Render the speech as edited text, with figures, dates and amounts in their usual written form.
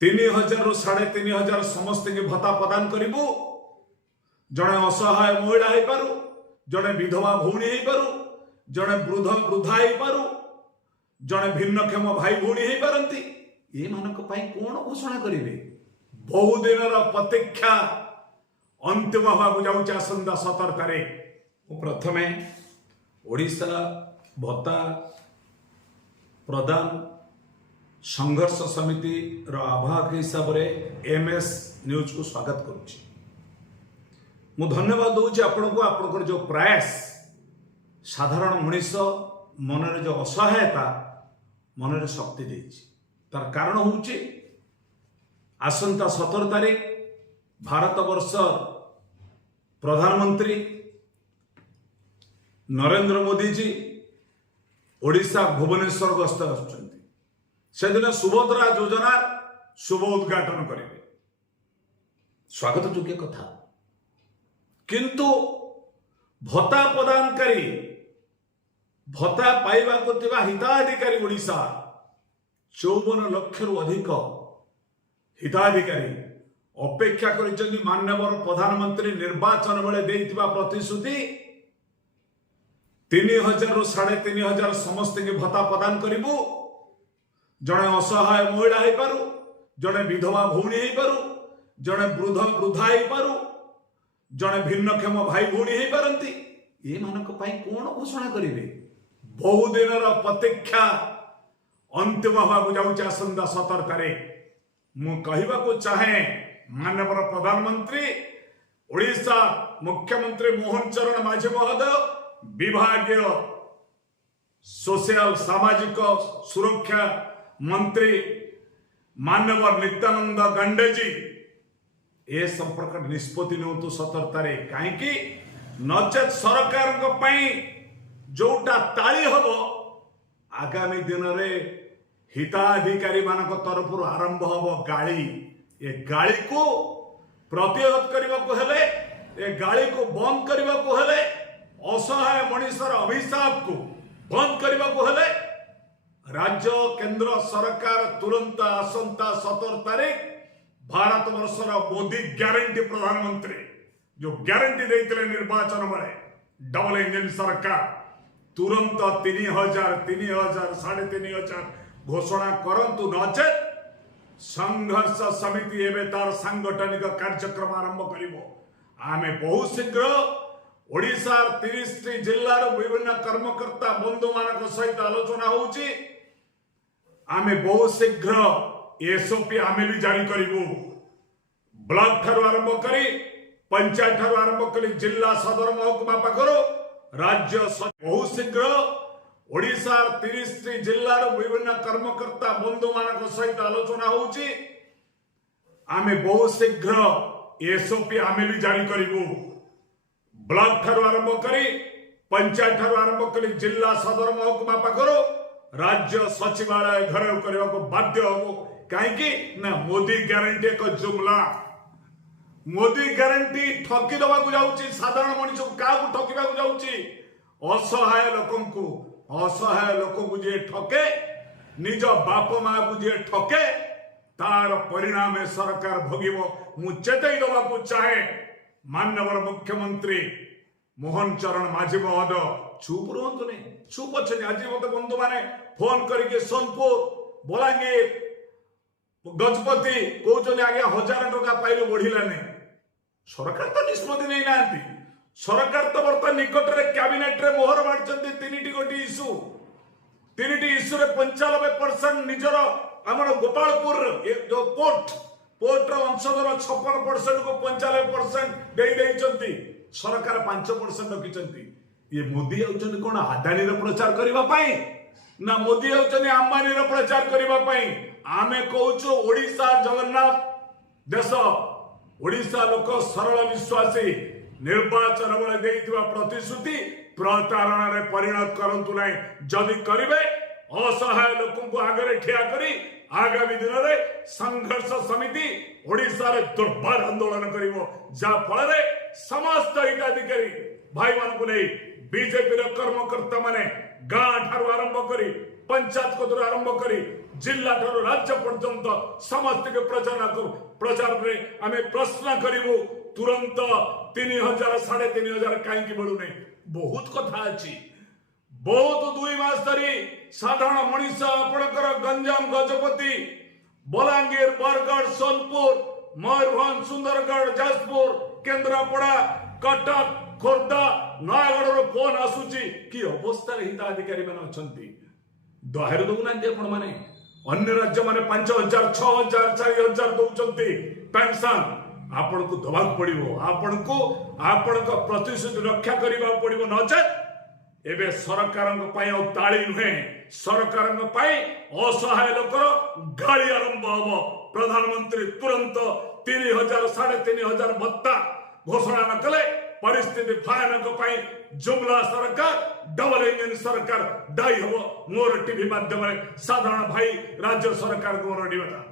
3000 रु 3500 समस्त के भत्ता प्रदान करिबु। जड़े असहाय महिला हो पारू, जड़े विधवा भौणी हो पारू, जड़े वृद्ध वृद्धा हो पारू, जड़े भिन्नक्षम भाई भौणी हो पारती। ये मानक पई कोन घोषणा करिवे? बहुदिन प्रतीक्षा अंतिम होगा जाऊँ आसंता 17 तारीख। प्रथमे ओडिशा भत्ता प्रदान संघर्ष समिति आवाहक हिसाब से एमएस न्यूज को स्वागत करुच्ची। मु धन्यवाद दूची आपण को, आपनकर जो प्रयास साधारण मनीष मनरे जो असहायता मनरे शक्ति देछि। तार कारण होउची आसंता 17 तारीख भारत वर्ष प्रधानमंत्री नरेंद्र मोदी जी ओडिशा भुवनेश्वर गस्त आसुचंती। से दिन सुभद्रा योजना शुभ उद्घाटन करेंगे, स्वागत योग्य कथा। किंतु भत्ता प्रदानकारी भत्ता पाइबा को थिबा हिताधिकारी ओडिशा 54 लाख रु अधिक हिताधिकारी अपेक्षा करिसेंती माननीय प्रधानमंत्री निर्वाचन बेले देइतिबा प्रतिश्रुति 3000 रु 3500 समस्त के भत्ता प्रदान करिबु। जड़े असहाय महिला हो पारू, जड़े विधवा भौणी हो पारू, जड़े वृद्ध वृद्धा हो पारू, जड़े भिन्नक्षम भाई भौणी हो पारती। ये मानक पई कोन घोषणा करिवे? बहुदिन प्रतीक्षा अंतिम होगा जाऊँ आसंता 17 तारीख। मु कहबा को चाहे माननीय प्रधानमंत्री ओडिशा मुख्यमंत्री मोहन चरण माझी महोदय, विभागीय सोशल सामाजिक सुरक्षा मंत्री माननीय नित्यानंद गंडे जी ए संपर्क निष्पत्ति नौतु 17 तारीख। कहीं नचेत सरकार जोटा ताली हम आगामी दिन में हिताधिकारी मान तरफ आरंभ हम गाड़ी। ये गाड़ी को प्रतिहत करने को हेले, ये गाड़ी को बंद करने को हेले, असहाय मनीषर अभिशाप को बंद करने को हेले राज्य केंद्र सरकार तुरंत आसंता 17 तारीख भारत वर्षर मोदी ग्यारंटी प्रधानमंत्री जो ग्यारंटी देते निर्वाचन बेले डबल इंजन सरकार तुरंत 3000 3500 घोषणा करंतु, नचेत संघर्ष समिति एवं तार सांगठनिक कार्यक्रम आरंभ करिवो। आमे बहुत शीघ्र ओडिशा 30 जिल्लार विभिन्न कर्मकर्ता बंधु मान सहित आलोचना होउची। आमे बहुत शीघ्र एसओपी आमे भी जारी करिवो। ब्लॉक ठारू आरंभ करी पंचायत ठारू आरंभ करी जिला सदर महकुमा पाखरो राज्य बहुत शीघ्र ओडिशा 30 जिल्लार विभिन्न कर्मकर्ता बंधु मान सहित आलोचना होउची। आमे बहुत शीघ्र एसओपी आमे भी जारी करिवो। ब्लॉक ठारू आरंभ करी पंचायत ठारू आरंभ करी जिला सदर महकुमा पाखरो राज्य सचिवालय घर करने को बाध्य हो। कहीं ना मोदी ग्यारंटी एक जुमला। मोदी ग्यारंटी ठकी दबा को जाउची, साधारण मनुष्य को क्या ठकिबा को जाउची? असहाय लोक को जे ठके, निज बाप माँ को जे ठके, तार परिणाम सरकार भोगिब। मु चेतई दबा को चाहे माननीय मुख्यमंत्री मोहन चरण माझी महोदय चुप रुहतु नहीं, चुप अच्छे। आज मत बंधु माने फोन करके सोनपुर बलांगीर गजपति कहते आगे 1000 टका पाइल बढ़िलानी। सरकार तो निष्पत्ति नहीं नांती। सरकार तो बर्तमान निकट में कैबिनेट रे मोहर मारचंती 3टी गोटी इश्यू। 3टी इश्यू रे 95% निजर हमर गोपालपुर जो पोर्ट अंशधर 56% को 95% दे देइचंती। सरकार 5% रखिचंती। ये मोदी आउचंती कोन अदानी रो प्रचार करबा पाई ना मोदी आउचंती अंबानी रो प्रचार करबा पाई? आमे कहूचो ओडिशा जगन्नाथ देश, ओडिशा लोक सरल विश्वासी निर्वाचन बेले देइतिबा प्रतिश्रुति प्रतारणा रे परिणत करंतु नै। जदि करिवे असहाय लोकन को आगे ठिया करी आगामी दिन में संघर्ष समिति ओडिशा रे दुर्बार आंदोलन करिवो, जा फल रे समस्त हिताधिकारी भाई मान को नहीं बीजेपी कर्मकर्ता माने गाँ ठारू आरंभ करी पंचायत को आरंभ करी जिला ठारू राज्य पर्यंत समस्त के प्रचार रे आमे प्रश्न करिवु तुरंत 3000 3500 कहीं मिलूनी बहुत कथा अच्छी बहुत 2 मास धरी साधारण मनीष आपणकर गंजाम गजपति बलांगीर बरगढ़ सोनपुर मयूरभंज सुंदरगढ़ जाजपुर केन्द्रापड़ा कटक खोर्धा नयगढ़ फोन आसुची कि अवस्था हिताधिकारी मैंने अच्छा दहार दौना आपण मैंने अन्य राज्य माने 5000 6000 4000 दौरान पेंशन आपण को दबा पड़ो आपण को आपण प्रतिश्रुति रक्षा करने पड़ो नचेत एबे सरकार ताली नुहे सरकार असहाय लोकर गाड़ी आरंभ हम प्रधानमंत्री तुरंत 3000 3500 भत्ता घोषणा न कले परिस्थिति भयानक जुमला सरकार डबल इंजन सरकार दायी हम मोर टीवी माध्यम साधारण भाई राज्य सरकार को मोर निवेदन।